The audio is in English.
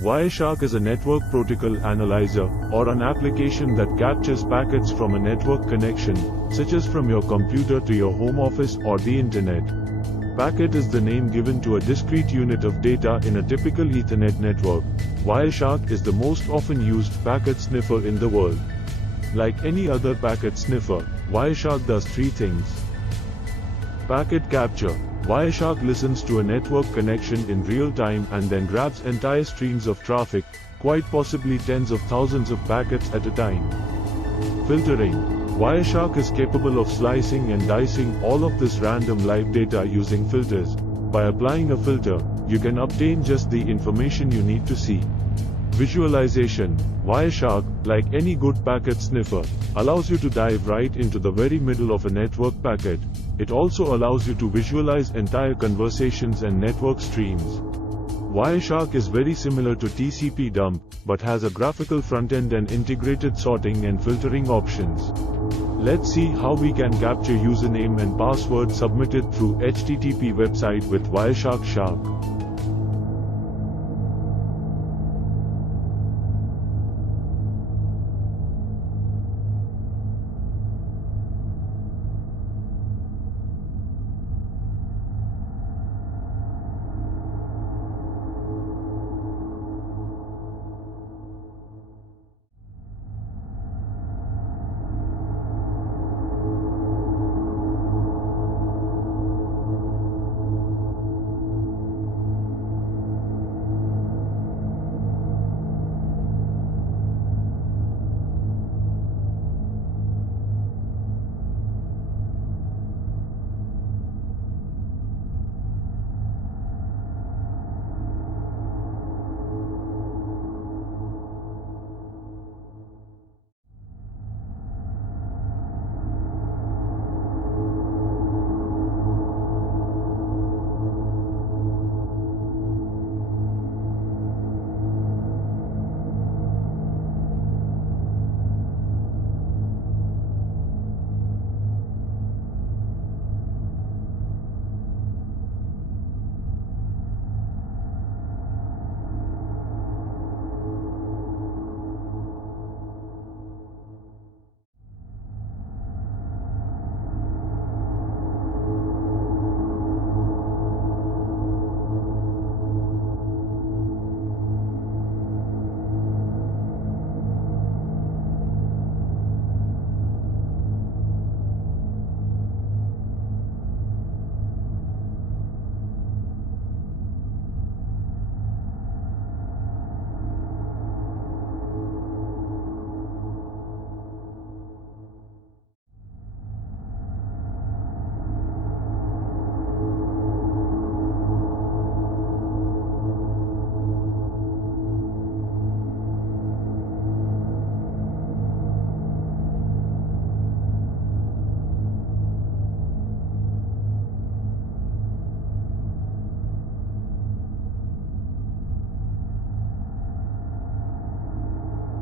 Wireshark is a network protocol analyzer, or an application that captures packets from a network connection, such as from your computer to your home office or the internet. Packet is the name given to a discrete unit of data in a typical Ethernet network. Wireshark is the most often used packet sniffer in the world. Like any other packet sniffer, Wireshark does three things. Packet capture. Wireshark listens to a network connection in real time and then grabs entire streams of traffic, quite possibly tens of thousands of packets at a time. Filtering. Wireshark is capable of slicing and dicing all of this random live data using filters. By applying a filter, you can obtain just the information you need to see. Visualization. Wireshark, like any good packet sniffer, allows you to dive right into the very middle of a network packet. It also allows you to visualize entire conversations and network streams. Wireshark is very similar to TCP dump, but has a graphical front-end and integrated sorting and filtering options. Let's see how we can capture username and password submitted through HTTP website with Wireshark.